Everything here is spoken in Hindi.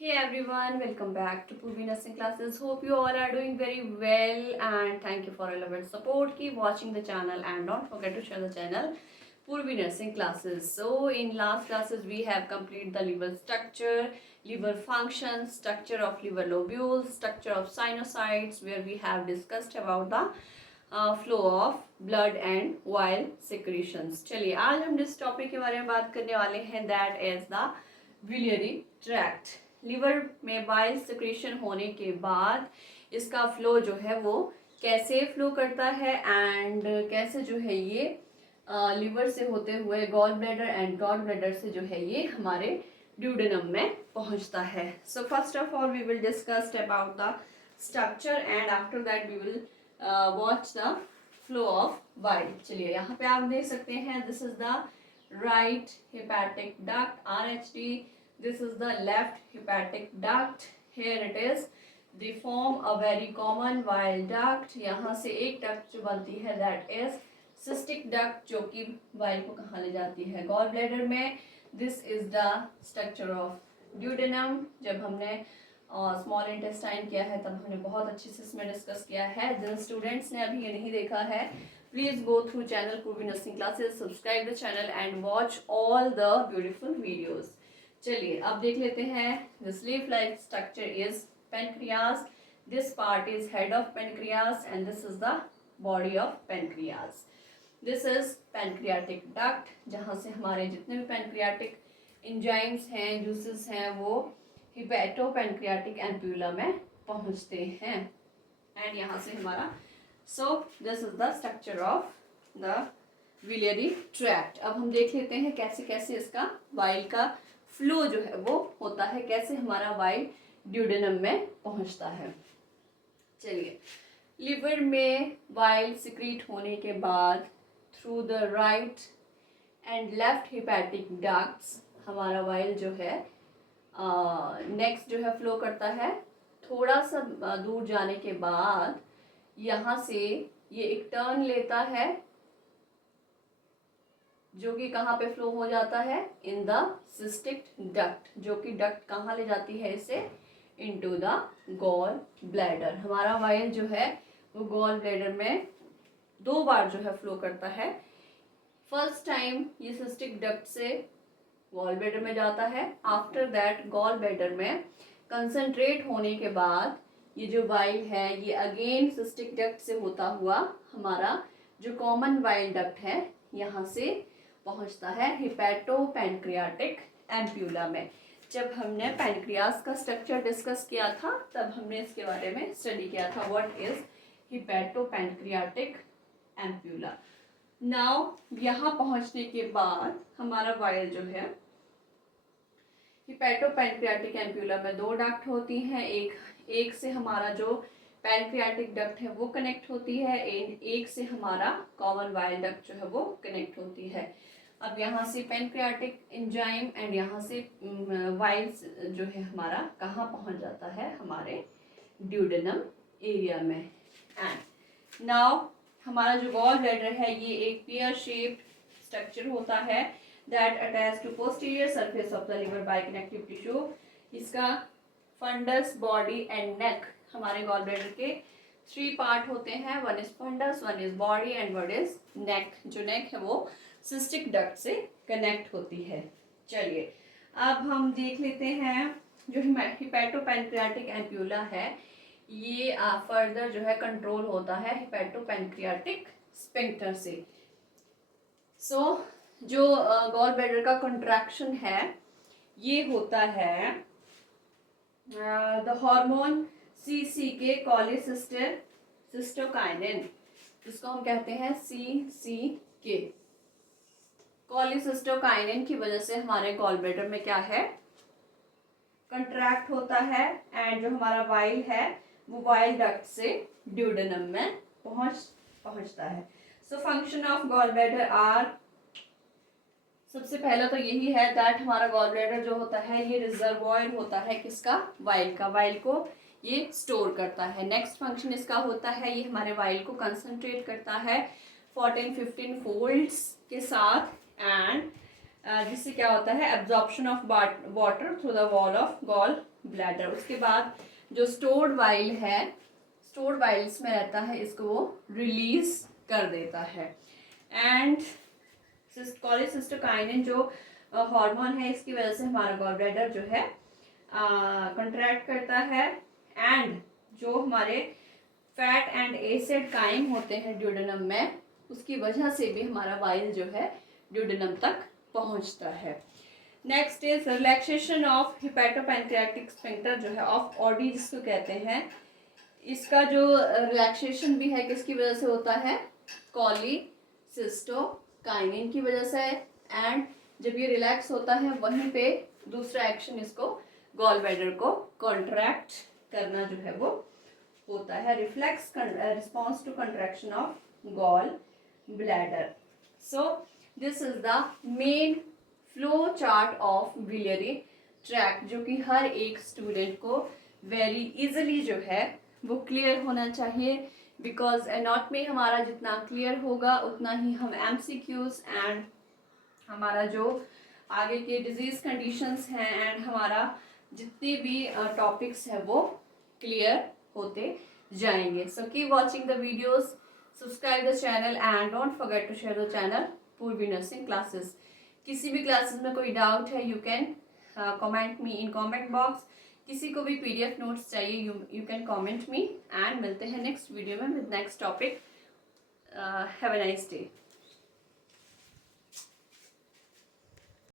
Hey everyone, welcome back to Purvi Nursing Classes. Hope you all are doing very well and thank you for all of your support. Keep watching the channel and don't forget to share the channel Purvi Nursing Classes. So in last classes we have completed the liver structure, liver function, structure of liver lobules, structure of sinusoids where we have discussed about the flow of blood and oil secretions. चलिए आज हम जिस टॉपिक के बारे में बात करने वाले हैं that is the biliary tract. Liver में बाइल सिक्रेशन होने के बाद इसका फ्लो जो है वो कैसे फ्लो करता है एंड कैसे जो है ये लिवर से होते हुए gall bladder and gall bladder से जो है ये हमारे ड्यूडेनम में पहुंचता है. So first of all we will discuss about the structure and after that we will watch the flow of bile. चलिए यहाँ पे आप देख सकते हैं this is the right hepatic duct RHD. This is the left hepatic duct. Here it is. They form a very common bile duct. यहाँ से एक duct जो बनती है that is cystic duct जो कि bile को कहाँ ले जाती है gall bladder में. This is the structure of duodenum. जब हमने स्मॉल इंटेस्टाइन किया है तब हमने बहुत अच्छे से इसमें डिस्कस किया है. जिन स्टूडेंट्स ने अभी ये नहीं देखा है please go through channel Purvi Nursing Classes, subscribe the channel and watch all the beautiful videos. चलिए अब देख लेते हैं. This leaf-like structure is pancreas. This part is head of pancreas and this is the body of pancreas. This is pancreatic duct जहाँ से हमारे जितने भी pancreatic enzymes हैं juices हैं वो hepatopancreatic ampulla में पहुँचते हैं and यहाँ से हमारा So this is the structure of the biliary tract. अब हम देख लेते हैं कैसे कैसे इसका वाइल का फ्लो जो है वो होता है, कैसे हमारा वाइल ड्यूडेनम में पहुंचता है. चलिए लिवर में वाइल सिक्रीट होने के बाद through the right and left hepatic ducts हमारा वाइल जो है नेक्स्ट जो है फ्लो करता है. थोड़ा सा दूर जाने के बाद यहाँ से ये एक टर्न लेता है जो कि कहाँ पे फ्लो हो जाता है इन द सिस्टिक डक्ट, जो कि डक्ट कहाँ ले जाती है इसे इनटू द गॉल ब्लैडर. हमारा वाइल जो है वो गॉल ब्लैडर में दो बार जो है फ्लो करता है. फर्स्ट टाइम ये सिस्टिक डक्ट से गॉल ब्लैडर में जाता है. आफ्टर दैट गॉल ब्लैडर में कंसंट्रेट होने के बाद ये जो वाइल है ये अगेन सिस्टिक डक्ट से होता हुआ हमारा जो कॉमन वाइल डक्ट है यहाँ से पहुँचता है हिपैटोपैनक्रियाटिक एम्प्यूला में. जब हमने पैनक्रियास का स्ट्रक्चर डिस्कस किया था तब हमने इसके बारे में स्टडी किया था व्हाट इज हिपैटोपैनक्रियाटिक एम्प्यूला. नाउ यहाँ पहुँचने के बाद हमारा वाइल जो है हिपैटोपैनक्रियाटिक एम्प्यूला में दो डक्ट होती हैं. एक से हमारा जो पैनक्रियाटिक डक्ट है वो कनेक्ट होती है एंड एक से हमारा कॉमन वाइल डक्ट जो है वो कनेक्ट होती है. अब यहाँ से पैनक्रियाटिक एंजाइम एंड यहाँ से वाइल्स जो है हमारा कहाँ पहुँच जाता है हमारे ड्यूडेनम एरिया में. एंड नाउ हमारा जो गॉल ब्लैडर है ये एक पेयर शेप्ड स्ट्रक्चर होता है that attached to posterior surface of the liver by connective tissue. इसका फंडस, बॉडी एंड नेक हमारे गॉल ब्लैडर के थ्री पार्ट होते हैं. One is fundus, one is body and one is neck. जो नेक है वो सिस्टिक डक्ट से कनेक्ट होती है. चलिए अब हम देख लेते हैं जो हिपैटोपैनक्रियाटिक एम्प्यूला है ये फर्दर जो है कंट्रोल होता है हिपैटोपैनक्रियाटिक स्फिंक्टर से. सो जो गॉल ब्लैडर का कंट्रैक्शन है ये होता है द हार्मोन CCK कोलिसिस्टोकाइनिन जिसको हम कहते हैं CCK. कोलिसिस्टोकाइनिन की वजह से हमारे गॉल ब्लैडर में क्या है कंट्रैक्ट होता है एंड जो हमारा वाइल है वो वाइल डक्ट से ड्यूडेनम में पहुंचता है. So function of gall bladder are सबसे पहला तो यही है दैट हमारा गॉल ब्लैडर जो होता है ये रिजर्वॉयर होता है किसका वाइल का. वाइल को ये स्टोर करता है. नेक्स्ट फंक्शन इसका होता है ये हमारे वाइल को कंसंट्रेट करता है 14-15 फोल्ड्स के साथ एंड जिससे क्या होता है absorption of water through the wall of gall bladder. उसके बाद जो स्टोर्ड बाइल है, स्टोर्ड बाइल्स में रहता है, इसको वो रिलीज कर देता है। एंड कॉलेसिस्टोकाइनिन जो हार्मोन है, इसकी वजह से हमारा गॉल ब्लैडर जो है कंट्रैक्ट करता है। एंड जो हमारे फैट एंड एसिड कायम होते हैं ड्यूडेनम में, उसकी वजह से भी हमारा बाइल जो है ड्यूडेनम तक पहुंचता है। Next is relaxation of hepatopancreatic sphincter जो है ऑफ ऑडी जिसको कहते हैं। इसका जो रिलैक्सेशन भी है किसकी वजह से होता है, कॉलीसिस्टोकाइनिन की वजह से। एंड जब ये रिलैक्स होता है वहीं पे दूसरा एक्शन इसको गॉल ब्लैडर को कॉन्ट्रैक्ट करना जो है वो होता है, reflex response to contraction of gall bladder. So this is the main flow chart of biliary tract, जो कि हर एक स्टूडेंट को वेरी इजीली जो है वो क्लियर होना चाहिए। बिकॉज एनाटॉमी हमारा जितना क्लियर होगा उतना ही हम एमसीक्यूज एंड हमारा जो आगे के डिजीज कंडीशंस हैं एंड हमारा जितने भी टॉपिक्स हैं वो क्लियर होते जाएंगे। So keep watching the videos, subscribe the channel and don't forget to share the channel Purvi nursing classes. किसी भी क्लासेस में कोई डाउट है, you can comment me in comment box. किसी को भी पीडीएफ नोट्स चाहिए, you can comment me. And मिलते हैं नेक्स्ट वीडियो में with next topic. Have a nice day.